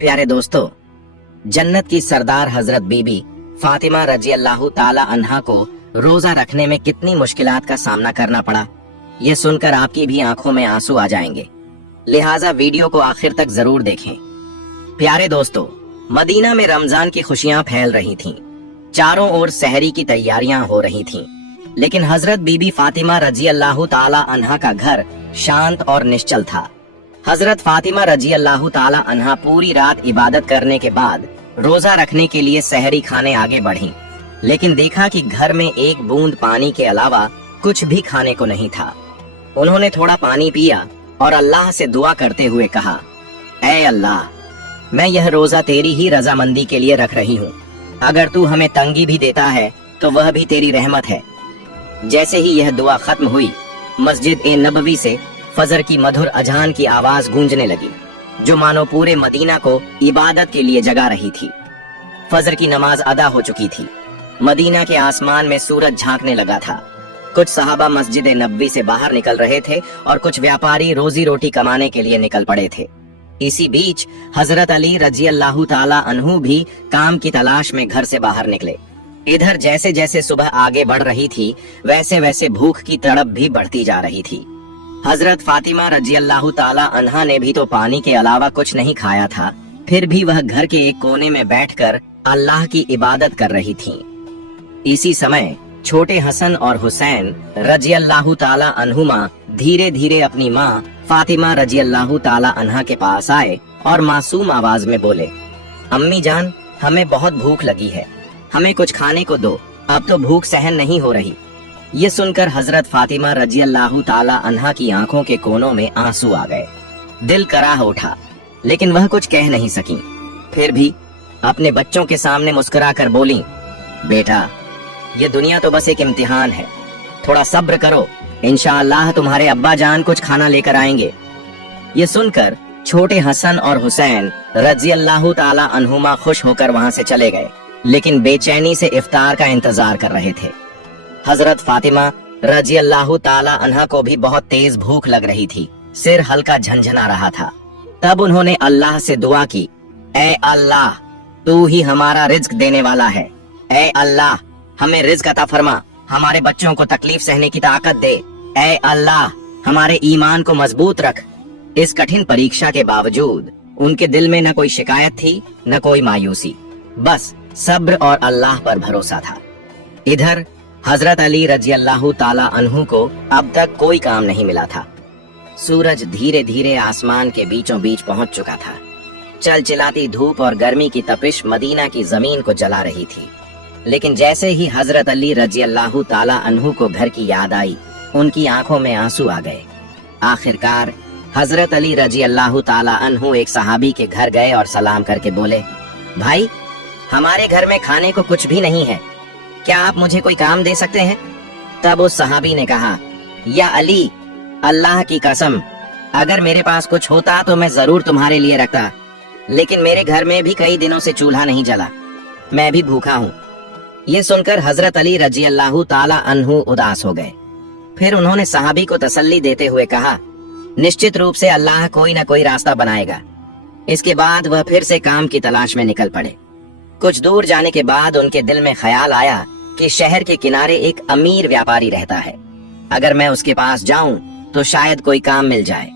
प्यारे दोस्तों, जन्नत की सरदार हजरत बीबी फातिमा रजी अल्लाह ताला अन्हा को रोजा रखने में कितनी मुश्किलात का सामना करना पड़ा, ये सुनकर आपकी भी आंखों में आंसू आ जाएंगे। लिहाजा वीडियो को आखिर तक जरूर देखें। प्यारे दोस्तों, मदीना में रमजान की खुशियां फैल रही थीं। चारों ओर सहरी की तैयारियां हो रही थीं, लेकिन हजरत बीबी फातिमा रजी अल्लाह ताला अन्हा का घर शांत और निश्चल था। हजरत फातिमा रजी अल्लाह ताला अन्हा पूरी रात इबादत करने के बाद रोजा रखने के लिए सहरी खाने आगे बढ़ीं, लेकिन देखा कि घर में एक बूंद पानी के अलावा कुछ भी खाने को नहीं था। उन्होंने थोड़ा पानी पिया और अल्लाह से दुआ करते हुए कहा, ऐ अल्लाह, मैं यह रोजा तेरी ही रजामंदी के लिए रख रही हूँ। अगर तू हमें तंगी भी देता है तो वह भी तेरी रहमत है। जैसे ही यह दुआ खत्म हुई, मस्जिद ए नबवी से फजर की मधुर अजान की आवाज गूंजने लगी, जो मानो पूरे मदीना को इबादत के लिए जगा रही थी। फजर की नमाज अदा हो चुकी थी। मदीना के आसमान में सूरज झांकने लगा था। कुछ सहाबा मस्जिद ए नबवी से बाहर निकल रहे थे और कुछ व्यापारी रोजी रोटी कमाने के लिए निकल पड़े थे। इसी बीच हजरत अली रजी अल्लाह ताला अन्हु भी काम की तलाश में घर से बाहर निकले। इधर जैसे जैसे सुबह आगे बढ़ रही थी, वैसे वैसे भूख की तड़प भी बढ़ती जा रही थी। हजरत फातिमा रजी अल्लाह ताला अन्हा ने भी तो पानी के अलावा कुछ नहीं खाया था, फिर भी वह घर के एक कोने में बैठकर अल्लाह की इबादत कर रही थीं। इसी समय छोटे हसन और हुसैन रजी अल्लाह ताला अन्हुमा धीरे धीरे अपनी माँ फातिमा रजी अल्लाह ताला अन्हा के पास आए और मासूम आवाज में बोले, अम्मी जान, हमें बहुत भूख लगी है, हमें कुछ खाने को दो, अब तो भूख सहन नहीं हो रही। ये सुनकर हजरत फातिमा रजी अल्लाह ताला अन्हा की आंखों के कोनों में आंसू आ गए। दिल कराह उठा, लेकिन वह कुछ कह नहीं सकी। फिर भी अपने बच्चों के सामने मुस्कुराकर बोली, बेटा, ये दुनिया तो बस एक इम्तिहान है, थोड़ा सब्र करो, इंशाअल्लाह तुम्हारे अब्बा जान कुछ खाना लेकर आएंगे। ये सुनकर छोटे हसन और हुसैन रजी अल्लाह ताला अन्हुमा खुश होकर वहां से चले गए, लेकिन बेचैनी से इफ्तार का इंतजार कर रहे थे। हजरत फातिमा रजी अल्लाह ताला अन्हा को भी बहुत तेज भूख लग रही थी, सिर हल्का झंझना रहा था। तब उन्होंने अल्लाह से दुआ की, ऐ अल्लाह, तू ही हमारा रिज्क देने वाला है। ऐ अल्लाह, हमें रिज्क अता फरमा, हमारे बच्चों को तकलीफ सहने की ताकत दे। ऐ अल्लाह, हमारे ईमान को मजबूत रख। इस कठिन परीक्षा के बावजूद उनके दिल में न कोई शिकायत थी, न कोई मायूसी, बस सब्र और अल्लाह पर भरोसा था। इधर हजरत अली रजी अल्लाह ताला अन्हु को अब तक कोई काम नहीं मिला था। सूरज धीरे धीरे आसमान के बीचों बीच पहुंच चुका था। चलचिलाती धूप और गर्मी की तपिश मदीना की जमीन को जला रही थी। लेकिन जैसे ही हजरत अली रजी अल्लाह ताला अन्हु को घर की याद आई, उनकी आंखों में आंसू आ गए। आखिरकार हजरत अली रजी अल्लाह ताला अन्हु एक सहाबी के घर गए और सलाम करके बोले, भाई, हमारे घर में खाने को कुछ भी नहीं है, क्या आप मुझे कोई काम दे सकते हैं? तब उस सहाबी ने कहा, या अली, अल्लाह की कसम, अगर मेरे पास कुछ होता तो मैं जरूर तुम्हारे लिए रखता, लेकिन मेरे घर में भी कई दिनों से चूल्हा नहीं जला, मैं भी भूखा हूँ। ये सुनकर हजरत अली रजी अल्लाह ताला अन्हु उदास हो गए। फिर उन्होंने सहाबी को तसल्ली देते हुए कहा, निश्चित रूप से अल्लाह कोई न कोई रास्ता बनाएगा। इसके बाद वह फिर से काम की तलाश में निकल पड़े। कुछ दूर जाने के बाद उनके दिल में ख्याल आया कि शहर के किनारे एक अमीर व्यापारी रहता है, अगर मैं उसके पास जाऊं तो शायद कोई काम मिल जाए।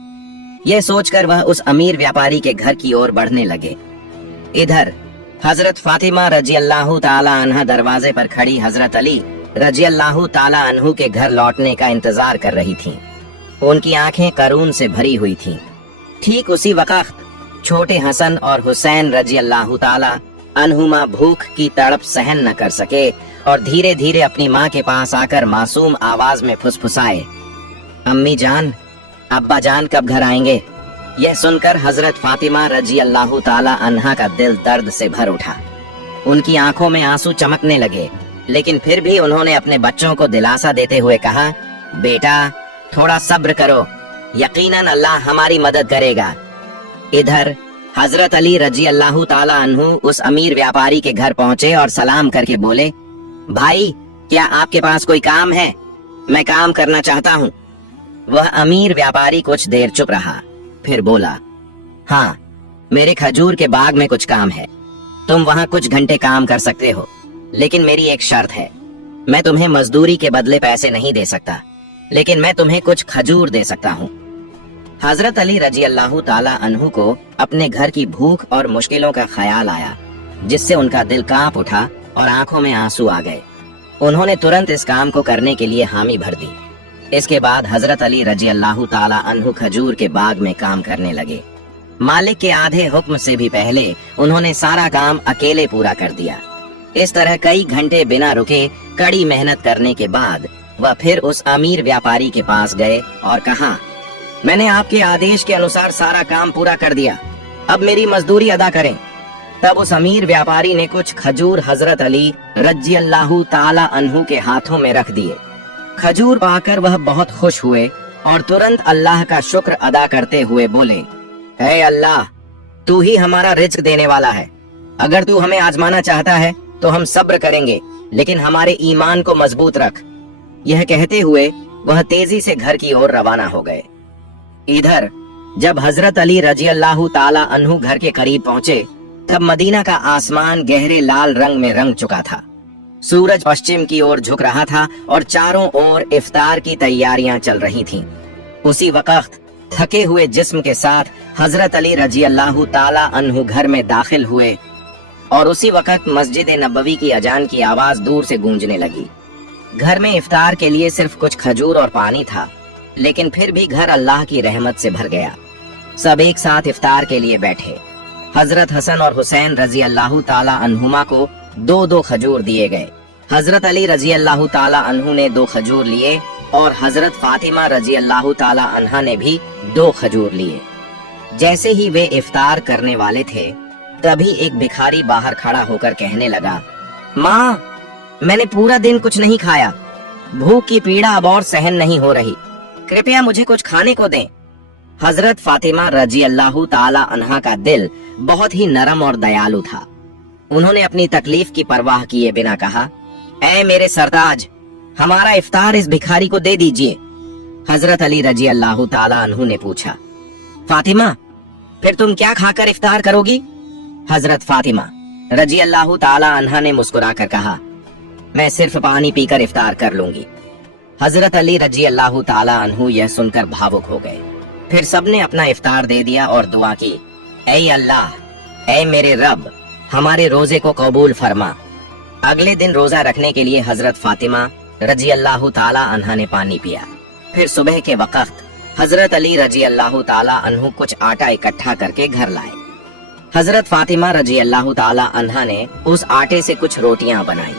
यह सोचकर वह उस अमीर व्यापारी के घर की ओर बढ़ने लगे। इधर हजरत फातिमा रजी अल्लाह ताला अन्हा दरवाजे पर खड़ी हजरत अली रजी अल्लाह ताला अन्हु के घर लौटने का इंतजार कर रही थीं। उनकी आंखें करून से भरी हुई थीं। ठीक उसी वक्त छोटे हसन और हुसैन रजी अल्लाह ताला अन्हुमा भूख की तड़प सहन न कर सके और धीरे धीरे अपनी माँ के पास आकर मासूम आवाज में फुसफुसाए, अम्मी जान, अब्बा जान कब घर आएंगे? यह सुनकर हजरत फातिमा रजी अल्लाह ताला अन्हा का दिल दर्द से भर उठा। उनकी आंखों में आंसू चमकने लगे, लेकिन फिर भी उन्होंने अपने बच्चों को दिलासा देते हुए कहा, बेटा, थोड़ा सब्र करो, यकीनन अल्लाह हमारी मदद करेगा। इधर हजरत अली रजी अल्लाह ताला अन्हु उस अमीर व्यापारी के घर पहुंचे और सलाम करके बोले, भाई, क्या आपके पास कोई काम है? मैं काम करना चाहता हूँ। वह अमीर व्यापारी कुछ देर चुप रहा, फिर बोला, हाँ, मेरे खजूर के बाग में कुछ काम है। तुम वहाँ कुछ घंटे काम कर सकते हो, लेकिन मेरी एक शर्त है। मैं तुम्हें मजदूरी के बदले पैसे नहीं दे सकता, लेकिन मैं तुम्हें कुछ खजूर दे सकता हूँ। हजरत अली रजी अल्लाह ताला अन्हु को अपने घर की भूख और मुश्किलों का ख्याल आया, जिससे उनका दिल कांप उठा और आंखों में आंसू आ गए। उन्होंने तुरंत इस काम को करने के लिए हामी भर दी। इसके बाद हजरत अली रजी अल्लाह ताला अन्हु खजूर के बाग में काम करने लगे। मालिक के आधे हुक्म से भी पहले उन्होंने सारा काम अकेले पूरा कर दिया। इस तरह कई घंटे बिना रुके कड़ी मेहनत करने के बाद वह फिर उस अमीर व्यापारी के पास गए और कहा, मैंने आपके आदेश के अनुसार सारा काम पूरा कर दिया, अब मेरी मजदूरी अदा करें। तब उस अमीर व्यापारी ने कुछ खजूर हजरत अली रजी अल्लाह ताला अन्हु के हाथों में रख दिए। खजूर पाकर वह बहुत खुश हुए और तुरंत अल्लाह का शुक्र अदा करते हुए बोले, ऐ अल्लाह, तू ही हमारा रिज्क देने वाला है। अगर तू हमें आजमाना चाहता है तो हम सब्र करेंगे, लेकिन हमारे ईमान को मजबूत रख। यह कहते हुए वह तेजी से घर की ओर रवाना हो गए। इधर जब हजरत अली रजी अल्लाह ताला अन्हु घर के करीब पहुंचे, तब मदीना का आसमान गहरे लाल रंग में रंग चुका था। सूरज पश्चिम की ओर झुक रहा था और चारों ओर इफ्तार की तैयारियां चल रही थीं। उसी वक्त थके हुए जिस्म के साथ हजरत अली रजी अल्लाह ताला अन्हु घर में दाखिल हुए और उसी वक्त मस्जिद नबवी की अजान की आवाज दूर से गूंजने लगी। घर में इफ्तार के लिए सिर्फ कुछ खजूर और पानी था, लेकिन फिर भी घर अल्लाह की रहमत से भर गया। सब एक साथ इफ्तार के लिए बैठे। हजरत हसन और हुसैन रजी अल्लाह ताला अन्हुमा को दो दो खजूर दिए गए। हजरत अली रजी अल्लाह ताला अन्हु ने 2 खजूर लिए और हजरत फातिमा रजी अल्लाह ताला अन्हा ने भी 2 खजूर लिए। जैसे ही वे इफ्तार करने वाले थे, तभी एक भिखारी बाहर खड़ा होकर कहने लगा, माँ, मैंने पूरा दिन कुछ नहीं खाया, भूख की पीड़ा अब और सहन नहीं हो रही, कृपया मुझे कुछ खाने को दें। हजरत फातिमा रजी अल्लाह ताला अन्हा का दिल बहुत ही नरम और दयालु था। उन्होंने अपनी तकलीफ की परवाह किए बिना कहा, ऐ मेरे सरताज, हमारा इफ्तार इस भिखारी को दे दीजिए। हजरत अली रजी अल्लाह ताला अन्हु ने पूछा, फातिमा, फिर तुम क्या खाकर इफ्तार करोगी? हजरत फातिमा रजी अल्लाह ताला अन्हा ने मुस्कुराकर कहा, मैं सिर्फ पानी पीकर इफ्तार कर लूंगी। हजरत अली रजी अल्लाह ताला अन्हु यह सुनकर भावुक हो गए। फिर सबने अपना इफ्तार दे दिया और दुआ की, ऐ अल्लाह, ऐ मेरे रब, हमारे रोजे को कबूल फरमा। अगले दिन रोजा रखने के लिए हजरत फातिमा रजी अल्लाह ताला अन्हा ने पानी पिया। फिर सुबह के वक्त हजरत अली रजी अल्लाह ताला अन्हु कुछ आटा इकट्ठा करके घर लाए। हजरत फातिमा रजी अल्लाह ताला अन्हा ने उस आटे से कुछ रोटियां बनाई।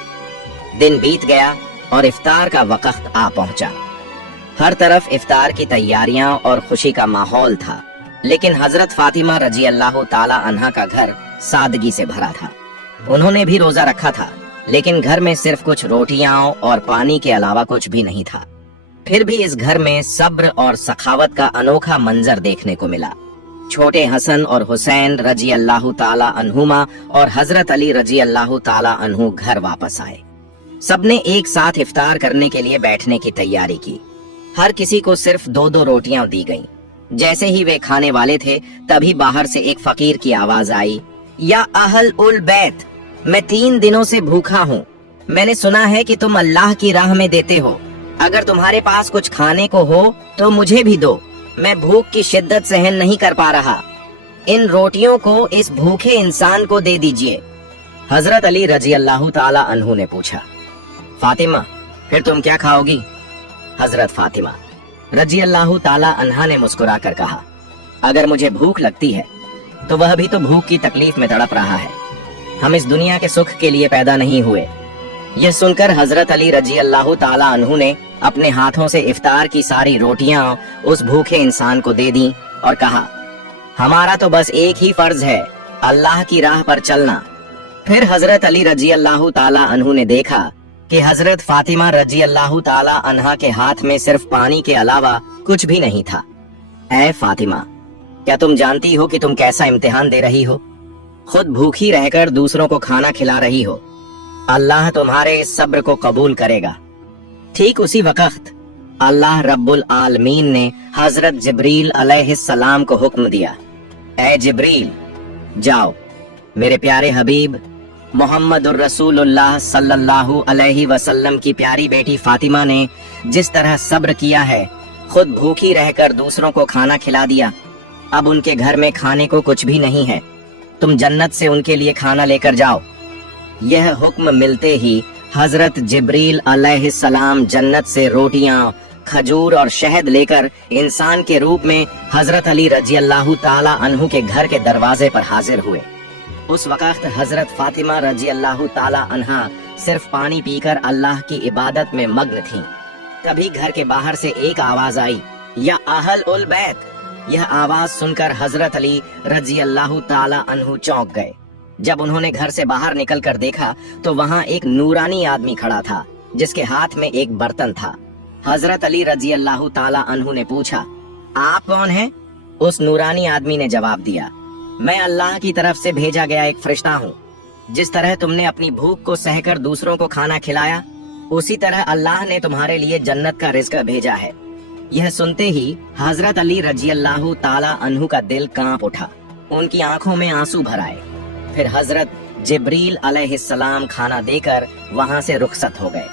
दिन बीत गया और इफ्तार का वक्त आ पहुंचा। हर तरफ इफ्तार की तैयारियां और खुशी का माहौल था, लेकिन हजरत फातिमा रजी अल्लाह ताला अन्हा का घर सादगी से भरा था। उन्होंने भी रोजा रखा था, लेकिन घर में सिर्फ कुछ रोटियां और पानी के अलावा कुछ भी नहीं था। फिर भी इस घर में सब्र और सखावत का अनोखा मंजर देखने को मिला। छोटे हसन और हुसैन रजी अल्लाह ताला अन्हुमा और हजरत अली रजी अल्लाह ताला अन्हु घर वापस आए। सबने एक साथ इफ्तार करने के लिए बैठने की तैयारी की। हर किसी को सिर्फ 2-2 रोटियां दी गईं। जैसे ही वे खाने वाले थे, तभी बाहर से एक फकीर की आवाज आई, या अहल उल बैत, मैं 3 दिनों से भूखा हूँ। मैंने सुना है कि तुम अल्लाह की राह में देते हो। अगर तुम्हारे पास कुछ खाने को हो तो मुझे भी दो। मैं भूख की शिद्दत सहन नहीं कर पा रहा। इन रोटियों को इस भूखे इंसान को दे दीजिए। हजरत अली रजी अल्लाह ताला अन्हु ने पूछा, फातिमा, फिर तुम क्या खाओगी? हजरत फातिमा रजी अल्लाह ताला अन्हा ने मुस्कुराकर कहा, अगर मुझे भूख लगती है तो वह भी तो भूख की तकलीफ में तड़प रहा है। हम इस दुनिया के सुख के लिए पैदा नहीं हुए। यह सुनकर हजरत अली रजी अल्लाह ताला अन्हु ने अपने हाथों से इफ्तार की सारी रोटियां उस भूखे इंसान को दे दी और कहा, हमारा तो बस एक ही फर्ज है, अल्लाह की राह पर चलना। फिर हजरत अली रजी अल्लाह ताला अन्हु ने देखा कि हजरत फातिमा रजी अल्लाह ताला अन्हा के हाथ में सिर्फ पानी के अलावा कुछ भी नहीं था। ऐ फातिमा, क्या तुम जानती हो कि तुम कैसा इम्तिहान दे रही हो? खुद भूखी रहकर दूसरों को खाना खिला रही हो। अल्लाह तुम्हारे इस सब्र को कबूल करेगा। ठीक उसी वक्त अल्लाह रब्बुल आलमीन ने हजरत जिब्रील अलैहिस्सलाम को हुक्म दिया, ऐ जिब्रील, जाओ। मेरे प्यारे हबीब मोहम्मदुर रसूलुल्लाह सल्लल्लाहु अलैहि वसल्लम की प्यारी बेटी फातिमा ने जिस तरह सब्र किया है, खुद भूखी रहकर दूसरों को खाना खिला दिया। अब उनके घर में खाने को कुछ भी नहीं है, तुम जन्नत से उनके लिए खाना लेकर जाओ। यह हुक्म मिलते ही हजरत जिब्रील अलैहिस्सलाम जन्नत से रोटियां, खजूर और शहद लेकर इंसान के रूप में हजरत अली रजी अल्लाह ताला अन्हु के घर के दरवाजे पर हाजिर हुए। उस वक्त हजरत फातिमा रजी अल्लाह ताला अन्हा सिर्फ पानी पीकर अल्लाह की इबादत में मग्न थीं। तभी घर के बाहर से एक आवाज आई, या अहल उल बैत। यह आवाज सुनकर हजरत अली रजी अल्लाह ताला अन्हु चौंक गए। जब उन्होंने घर से बाहर निकलकर देखा तो वहाँ एक नूरानी आदमी खड़ा था जिसके हाथ में एक बर्तन था। हजरत अली रजी अल्लाह ताला अन्हु ने पूछा, आप कौन हैं? उस नूरानी आदमी ने जवाब दिया, मैं अल्लाह की तरफ से भेजा गया एक फरिश्ता हूँ। जिस तरह तुमने अपनी भूख को सहकर दूसरों को खाना खिलाया, उसी तरह अल्लाह ने तुम्हारे लिए जन्नत का रिज़्क भेजा है। यह सुनते ही हजरत अली रजी अल्लाह ताला अन्हु का दिल कांप उठा, उनकी आंखों में आंसू भर आए। फिर हजरत जिब्रील अलैहिस्सलाम खाना देकर वहां से रुखसत हो गए।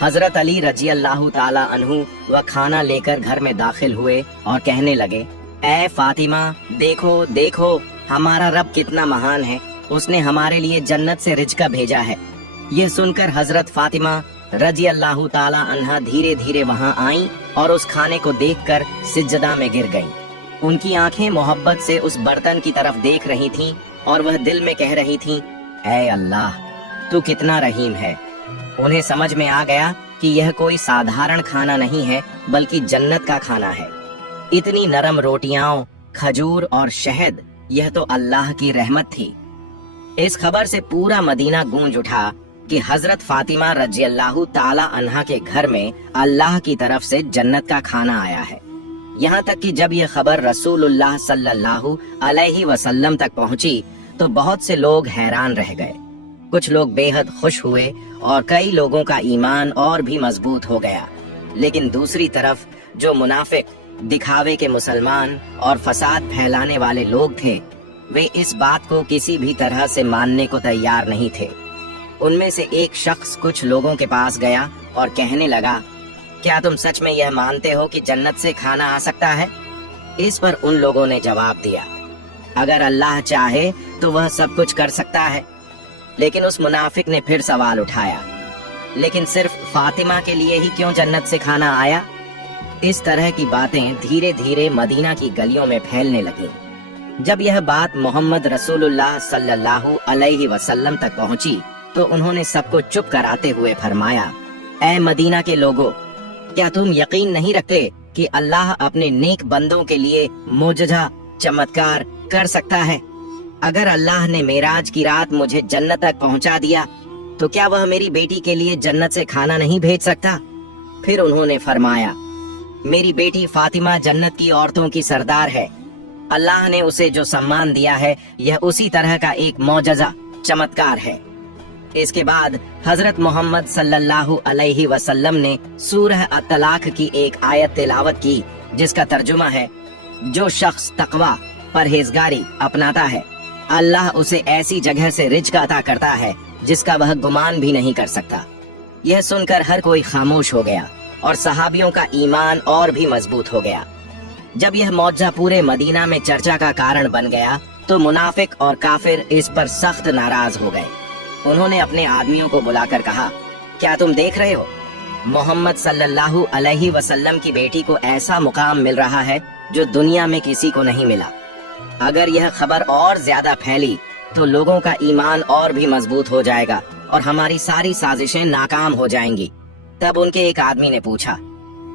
हजरत अली रजी अल्लाह ताला अन्हु वह खाना लेकर घर में दाखिल हुए और कहने लगे, ऐ फातिमा, देखो देखो हमारा रब कितना महान है, उसने हमारे लिए जन्नत से रिज़्क भेजा है। यह सुनकर हजरत फातिमा रजी अल्लाह ताला अन्हा धीरे धीरे वहां आई और उस खाने को देखकर सिजदा में गिर गईं। उनकी आंखें मोहब्बत से उस बर्तन की तरफ देख रही थीं और वह दिल में कह रही थीं, ऐ अल्लाह, तू कितना रहीम है। उन्हें समझ में आ गया कि यह कोई साधारण खाना नहीं है, बल्कि जन्नत का खाना है। इतनी नरम रोटियां, खजूर और शहद, यह तो अल्लाह की रहमत थी। इस खबर से पूरा मदीना गूंज उठा कि हजरत फातिमा रजी अल्लाह ताला अन्हा के घर में अल्लाह की तरफ से जन्नत का खाना आया है। यहाँ तक कि जब यह खबर रसूलुल्लाह सल्लल्लाहु अलैहि वसल्लम तक पहुंची तो बहुत से लोग हैरान रह गए। कुछ लोग बेहद खुश हुए और कई लोगों का ईमान और भी मजबूत हो गया। लेकिन दूसरी तरफ जो मुनाफिक, दिखावे के मुसलमान और फसाद फैलाने वाले लोग थे, वे इस बात को किसी भी तरह से मानने को तैयार नहीं थे। उनमें से एक शख्स कुछ लोगों के पास गया और कहने लगा, क्या तुम सच में यह मानते हो कि जन्नत से खाना आ सकता है? इस पर उन लोगों ने जवाब दिया, अगर अल्लाह चाहे तो वह सब कुछ कर सकता है। लेकिन उस मुनाफिक ने फिर सवाल उठाया, लेकिन सिर्फ फातिमा के लिए ही क्यों जन्नत से खाना आया? इस तरह की बातें धीरे धीरे मदीना की गलियों में फैलने लगी। जब यह बात मोहम्मद रसूलुल्लाह सल्लल्लाहु अलैहि वसल्लम तक पहुंची तो उन्होंने सबको चुप कराते हुए फरमाया, ऐ मदीना के लोगों, क्या तुम यकीन नहीं रखते कि अल्लाह अपने नेक बंदों के लिए मोजज़ा, चमत्कार कर सकता है? अगर अल्लाह ने मेराज की रात मुझे जन्नत तक पहुंचा दिया तो क्या वह मेरी बेटी के लिए जन्नत से खाना नहीं भेज सकता? फिर उन्होंने फरमाया, मेरी बेटी फातिमा जन्नत की औरतों की सरदार है। अल्लाह ने उसे जो सम्मान दिया है यह उसी तरह का एक मौजज़ा, चमत्कार है। इसके बाद हजरत मोहम्मद सल्लल्लाहु अलैहि वसल्लम ने सूरह अत-तलाक की एक आयत तिलावत की जिसका तर्जुमा है, जो शख्स तकवा, परहेजगारी अपनाता है, अल्लाह उसे ऐसी जगह से रिज़्क अता करता है जिसका वह गुमान भी नहीं कर सकता। यह सुनकर हर कोई खामोश हो गया और सहाबियों का ईमान और भी मजबूत हो गया। जब यह मौजज़ा पूरे मदीना में चर्चा का कारण बन गया तो मुनाफिक और काफिर इस पर सख्त नाराज हो गए। उन्होंने अपने आदमियों को बुलाकर कहा, क्या तुम देख रहे हो, मोहम्मद सल्लल्लाहु अलैहि वसल्लम की बेटी को ऐसा मुकाम मिल रहा है जो दुनिया में किसी को नहीं मिला। अगर यह खबर और ज्यादा फैली तो लोगों का ईमान और भी मजबूत हो जाएगा और हमारी सारी साजिशें नाकाम हो जाएंगी। तब उनके एक आदमी ने पूछा,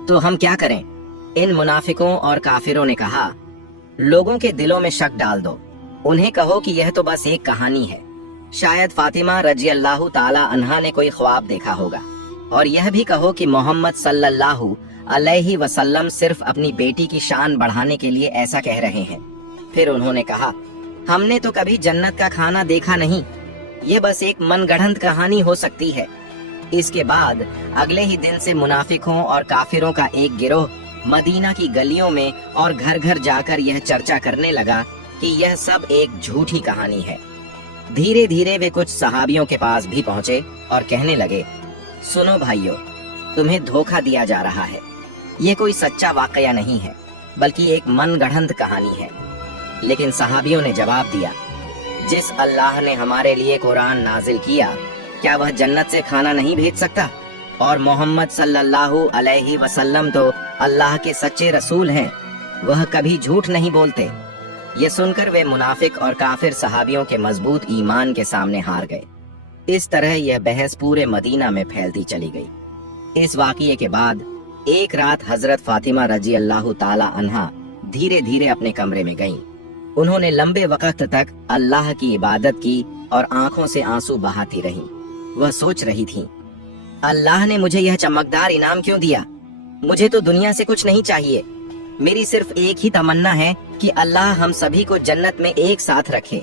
तो हम क्या करें? इन मुनाफिकों और काफिरों ने कहा, लोगों के दिलों में शक डाल दो, उन्हें कहो कि यह तो बस एक कहानी है। शायद फातिमा रजी अल्लाह ताला अन्हा ने कोई ख्वाब देखा होगा। और यह भी कहो कि मोहम्मद सल्लल्लाहु अलैहि वसल्लम सिर्फ अपनी बेटी की शान बढ़ाने के लिए ऐसा कह रहे हैं। फिर उन्होंने कहा, हमने तो कभी जन्नत का खाना देखा नहीं, ये बस एक मनगढ़ंत कहानी हो सकती है। इसके बाद अगले ही दिन से मुनाफिकों और काफिरों का एक गिरोह मदीना की गलियों में और घर घर जाकर यह चर्चा करने लगा कि यह सब एक झूठी कहानी है। धीरे धीरे वे कुछ सहाबियों के पास भी पहुंचे और कहने लगे, सुनो भाइयों, तुम्हें धोखा दिया जा रहा है। ये कोई सच्चा वाकया नहीं है, बल्कि एक मनगढ़ंत कहानी है। लेकिन सहाबियों ने जवाब दिया, जिस अल्लाह ने हमारे लिए कुरान नाजिल किया, क्या वह जन्नत से खाना नहीं भेज सकता? और मोहम्मद सल्लल्लाहु अलैहि वसल्लम तो अल्लाह के सच्चे रसूल हैं, वह कभी झूठ नहीं बोलते। ये सुनकर वे मुनाफिक और काफिर सहाबियों के मजबूत ईमान के सामने हार गए। इस तरह यह बहस पूरे मदीना में फैलती चली गई। इस वाक़ये के बाद एक रात हजरत फातिमा रजी अल्लाह ताला अन्हा धीरे धीरे अपने कमरे में गईं। उन्होंने लंबे वक्त तक अल्लाह की इबादत की और आंखों से आंसू बहाती रहीं। वह सोच रही थीं, अल्लाह ने मुझे यह चमकदार इनाम क्यों दिया? मुझे तो दुनिया से कुछ नहीं चाहिए। मेरी सिर्फ एक ही तमन्ना है कि अल्लाह हम सभी को जन्नत में एक साथ रखे।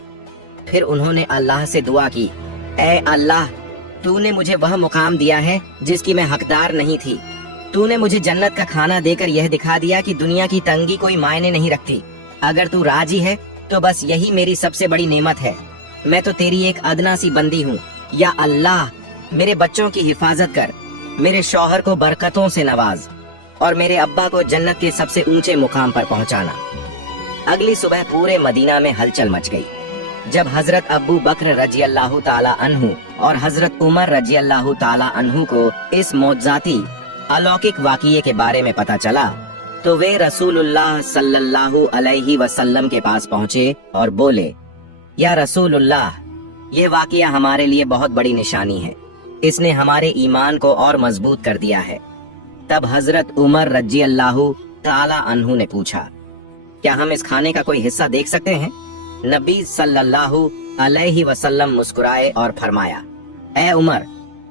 फिर उन्होंने अल्लाह से दुआ की, ऐ अल्लाह, तूने मुझे वह मुकाम दिया है जिसकी मैं हकदार नहीं थी। तूने मुझे जन्नत का खाना देकर यह दिखा दिया कि दुनिया की तंगी कोई मायने नहीं रखती। अगर तू राजी है तो बस यही मेरी सबसे बड़ी नेमत है। मैं तो तेरी एक अदना सी बंदी हूँ। या अल्लाह, मेरे बच्चों की हिफाजत कर, मेरे शौहर को बरकतों से नवाज और मेरे अब्बा को जन्नत के सबसे ऊंचे मुकाम पर पहुंचाना। अगली सुबह पूरे मदीना में हलचल मच गई। जब हजरत अबू बकर रजी अल्लाह ताला अन्हु और हजरत उमर रजी अल्लाह ताला अन्हु को इस मौजज़ाती अलौकिक वाक़ये के बारे में पता चला, तो वे रसूलुल्लाह सल्लल्लाहु अलैहि वसल्लम के पास पहुँचे और बोले, या रसूलुल्लाह, ये वाक़या हमारे लिए बहुत बड़ी निशानी है। इसने हमारे ईमान को और मजबूत कर दिया है। तब हजरत उमर रजी अल्लाह ताला अन्हु ने पूछा, क्या हम इस खाने का कोई हिस्सा देख सकते हैं? नबी सल्लल्लाहु अलैहि वसल्लम मुस्कुराए और फरमाया, ऐ उमर,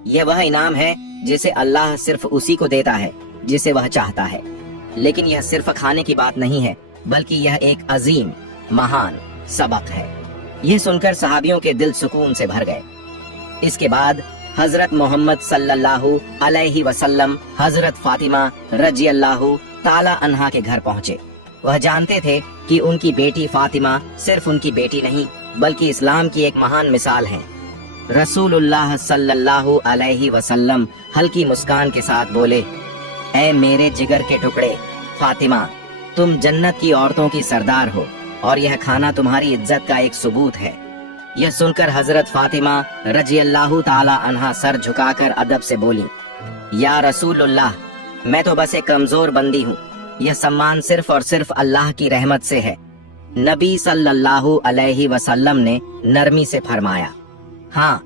यह वह इनाम है जिसे अल्लाह सिर्फ उसी को देता है जिसे वह चाहता है। लेकिन यह सिर्फ खाने की बात नहीं है, बल्कि यह एक अजीम महान सबक है। यह सुनकर सहाबियों के दिल सुकून से भर गए। इसके बाद हजरत मोहम्मद सल्लल्लाहु अलैहि वसल्लम हजरत फातिमा रजी अल्लाह ताला अन्हा के घर पहुँचे। वह जानते थे कि उनकी बेटी फातिमा सिर्फ उनकी बेटी नहीं, बल्कि इस्लाम की एक महान मिसाल है। रसूलुल्लाह सल्लल्लाहु अलैहि वसल्लम हल्की मुस्कान के साथ बोले, ऐ मेरे जिगर के टुकड़े फातिमा, तुम जन्नत की औरतों की सरदार हो और यह खाना तुम्हारी इज्जत का एक सबूत है। यह सुनकर हजरत फातिमा रजी अल्लाह ताला अन्हा सर झुकाकर अदब से बोली, या रसूलुल्लाह, मैं तो बस एक कमजोर बंदी हूँ। यह सम्मान सिर्फ और सिर्फ अल्लाह की रहमत से है। नबी सल्लल्लाहु अलैहि वसल्लम ने नरमी से फरमाया, हाँ,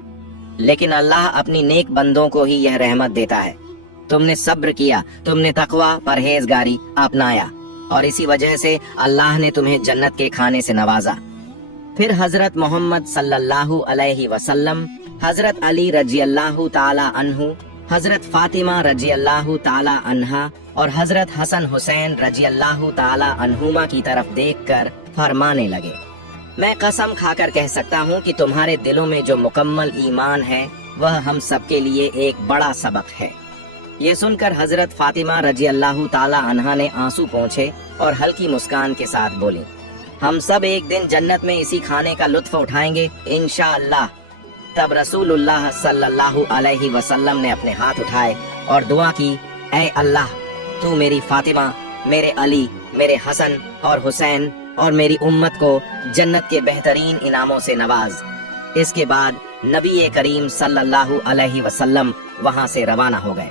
लेकिन अल्लाह अपनी नेक बंदों को ही यह रहमत देता है। तुमने सब्र किया, तुमने तकवा परहेजगारी अपनाया और इसी वजह से अल्लाह ने तुम्हें जन्नत के खाने से नवाजा। फिर हजरत मोहम्मद सल्लल्लाहु अलैहि वसल्लम, हजरत अली रजी अल्लाह ताला अन्हु, हजरत फातिमा रजी अल्लाह ताला अन्हा और हजरत हसन हुसैन रजी अल्लाह ताला अन्हुमा की तरफ देखकर फरमाने लगे, मैं कसम खाकर कह सकता हूँ कि तुम्हारे दिलों में जो मुकम्मल ईमान है वह हम सबके लिए एक बड़ा सबक है। ये सुनकर हजरत फातिमा रजी अल्लाह ताला अन्हा ने आंसू पोंछे और हल्की मुस्कान के साथ बोली, हम सब एक दिन जन्नत में इसी खाने का लुत्फ उठाएंगे इंशाअल्लाह। तब रसूलुल्लाह सल्लल्लाहु अलैहि वसल्लम ने अपने हाथ उठाए और दुआ की, ऐ अल्लाह, तू मेरी फातिमा, मेरे अली, मेरे हसन और हुसैन और मेरी उम्मत को जन्नत के बेहतरीन इनामों से नवाज। इसके बाद नबी करीम सल्लल्लाहु अलैहि वसल्लम वहां से रवाना हो गए।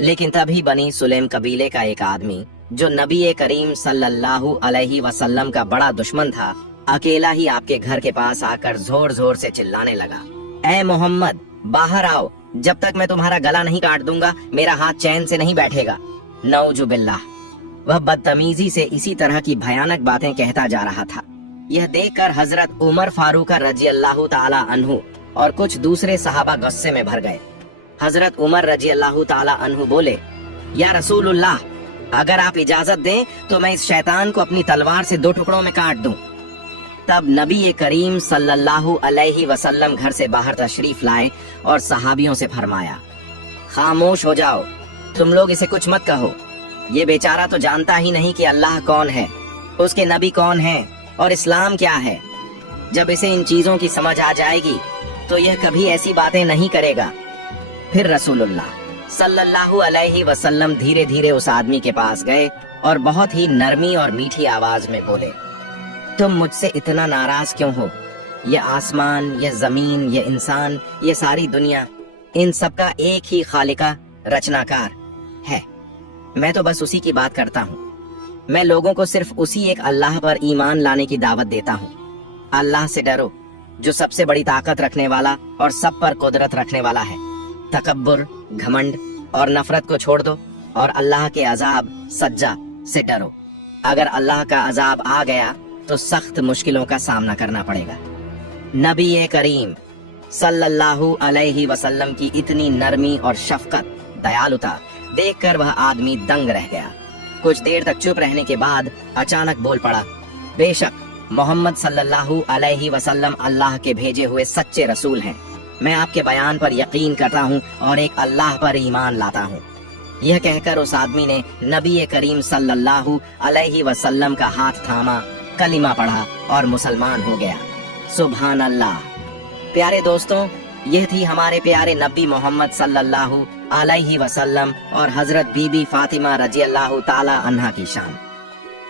लेकिन तभी बनी सुलेम कबीले का एक आदमी, जो नबी करीम सल्लल्लाहु अलैहि वसल्लम का बड़ा दुश्मन था, अकेला ही आपके घर के पास आकर जोर जोर से चिल्लाने लगा, ऐ मोहम्मद, बाहर आओ, जब तक मैं तुम्हारा गला नहीं काट दूंगा मेरा हाथ चैन से नहीं बैठेगा। नऊजुबिल्लाह। वह बदतमीजी से इसी तरह की भयानक बातें कहता जा रहा था। यह देखकर हजरत उमर फारूक रजी अल्लाह ताला अन्हु और कुछ दूसरे सहाबा गुस्से में भर गए। हजरत उमर रजी अल्लाह ताला अन्हु बोले, या रसूलुल्लाह, अगर आप इजाजत दें तो मैं इस शैतान को अपनी तलवार से 2 टुकड़ों में काट दूं। तब नबी करीम सल्लल्लाहु अलैहि वसल्लम घर से बाहर तशरीफ लाए और सहाबियों से फरमाया, खामोश हो जाओ, तुम लोग इसे कुछ मत कहो। ये बेचारा तो जानता ही नहीं कि अल्लाह कौन है, उसके नबी कौन हैं और इस्लाम क्या है। जब इसे इन चीजों की समझ आ जाएगी तो यह कभी ऐसी बातें नहीं करेगा। फिर रसूलुल्लाह सल्लल्लाहु अलैहि वसल्लम धीरे धीरे उस आदमी के पास गए और बहुत ही नरमी और मीठी आवाज में बोले, तुम मुझसे इतना नाराज क्यों हो? ये आसमान, ये जमीन, ये इंसान, ये सारी दुनिया, इन सबका एक ही खालिका रचनाकार है। मैं तो बस उसी की बात करता हूँ। मैं लोगों को सिर्फ उसी एक अल्लाह पर ईमान लाने की दावत देता हूँ। अल्लाह से डरो जो सबसे बड़ी ताकत रखने वाला और सब पर कुदरत रखने वाला है। तकब्बुर, घमंड और नफरत को छोड़ दो और अल्लाह के अजाब सज्जा से डरो। अगर अल्लाह का अजाब आ गया तो सख्त मुश्किलों का सामना करना पड़ेगा। नबी करीम सल्लल्लाहु अलैहि वसल्लम की इतनी नरमी और शफकत, दयालुता देखकर वह आदमी दंग रह गया। कुछ देर तक चुप रहने के बाद अचानक बोल पड़ा, बेशक मोहम्मद सल्लल्लाहु अलैहि वसल्लम अल्लाह के भेजे हुए सच्चे रसूल हैं। मैं आपके बयान पर यकीन करता हूँ और एक अल्लाह पर ईमान लाता हूँ। यह कहकर उस आदमी ने नबी करीम सल्लल्लाहु अलैहि वसल्लम का हाथ थामा, कलिमा पढ़ा और मुसलमान हो गया। सुभान अल्लाह। प्यारे दोस्तों, यह थी हमारे प्यारे नबी मोहम्मद सल्लल्लाहु अलैहि वसल्लम और हजरत बीबी फातिमा रजी अल्लाह ताला अन्हा की शान।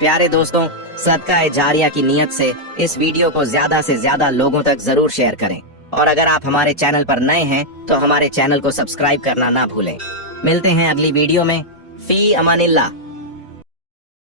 प्यारे दोस्तों, सदका जारिया की नीयत से इस वीडियो को ज्यादा से ज्यादा लोगों तक जरूर शेयर करें और अगर आप हमारे चैनल पर नए हैं तो हमारे चैनल को सब्सक्राइब करना ना भूलें। मिलते हैं अगली वीडियो में। फी अमानिल्लाह।